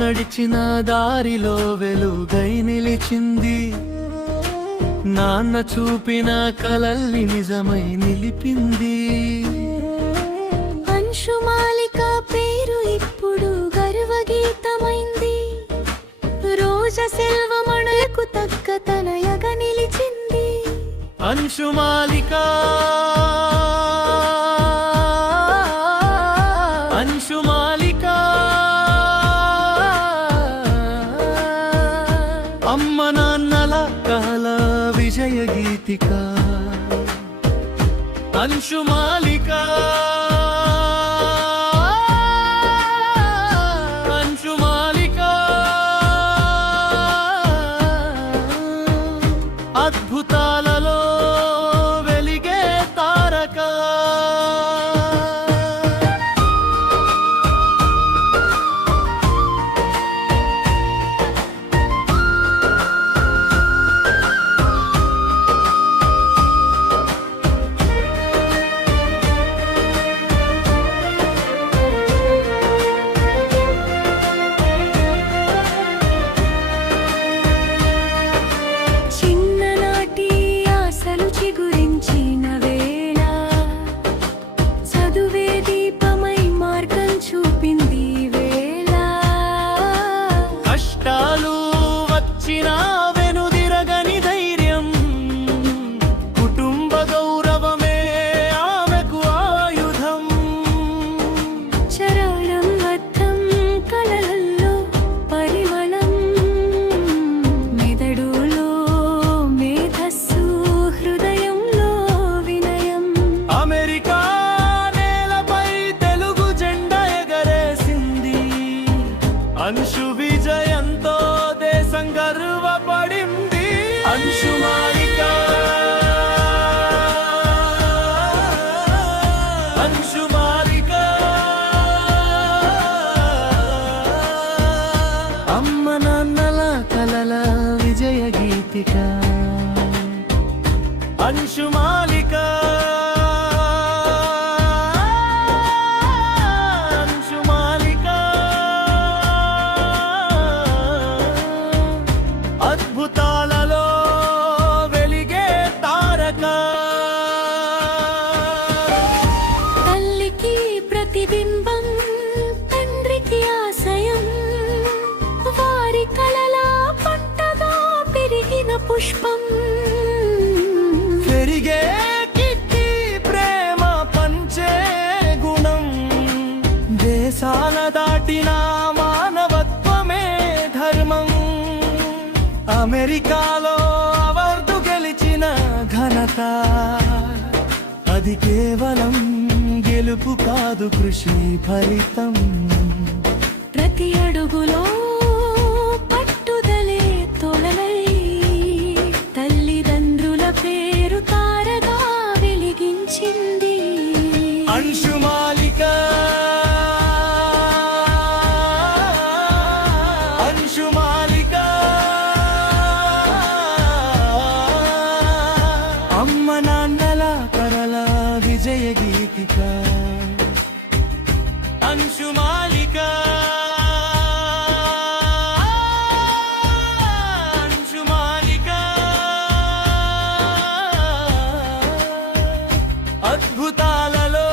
నడిచిన దారిలో వెలుగై నిలిచింది. నాన్న చూపిన కలల్ని నిజమై నిలిపింది. అంశుమాలిక పేరు ఇప్పుడు గర్వగీతమైంది. రోజా సెల్వమణులకు తగ్గ తనయగా నిలిచింది. అంశుమాలిక అంశుమాలిక అమ్మ నాన్నల కల విజయ గీతిక. అంశుమాలిక అంశుమాలిక అద్భుతాలలో వెలిగే తారక. అంశు విజయంతో దేశం గర్వపడింది. అంశుమాలిక అంశుమాలిక అమ్మ నాన్నల కలల విజయ గీతిక. అంశుమాలిక అద్భుతాలలో వెలిగే తారక. తల్లికి ప్రతిబింబం, తండ్రికి ఆశయం, వారి కలల పంటగా పెరిగిన పుష్పం. పెరిగే కిట్టి ప్రేమ పంచే గుణం, దేశాల దాటిన మానవత్వమే ధర్మం. అమెరికాలో అవార్డు గెలిచిన ఘనత, అది కేవలం గెలుపు కాదు, కృషి ఫలితం. ప్రతి అడుగులో పట్టుదలే తోలనై తల్లిదండ్రుల పేరు తారగా వెలిగించింది. అంశుమాలిక అంశుమాలిక అమ్మ నాన్నల కరల విజయ గీతిక. అంశుమాలిక అంశుమాలిక అద్భుతాలలో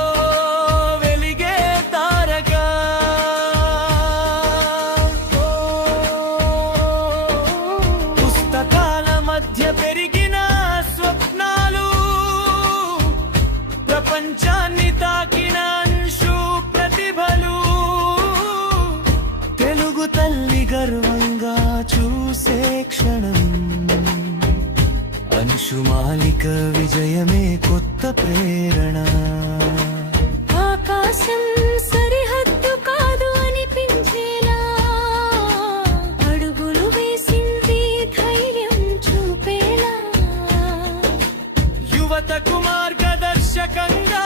వెలిగే తారక. పుస్తకాల మధ్య పెరిగిన స్వప్నాలు, ప్రపంచాన్ని తాకిన అంశు ప్రతిభలు, తెలుగు తల్లి గర్వంగా చూసే క్షణం. అంశుమాలిక విజయమే కొత్త ప్రేరణ. ఆకాశం సరిహద్దు కాదు అనిపించేలా అడుగులు వేసింది ధైర్యం చూపేలా. యువతకు మార్గదర్శకంగా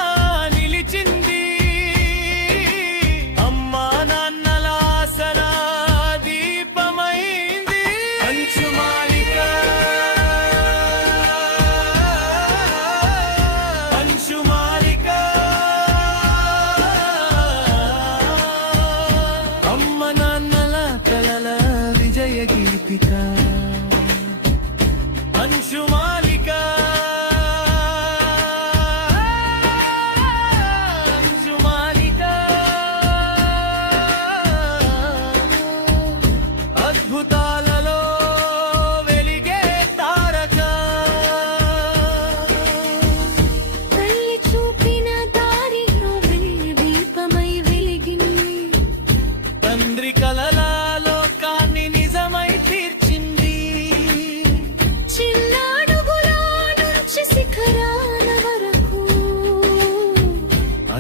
నిలిచింది. అమ్మా నాన్నల ఆశల దీపమైంది. అంశుమాలిక అంశుమాలిక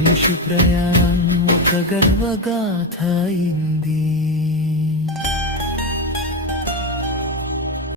ధనుషు ప్రయాణం ఒక గర్వగాథ అయింది.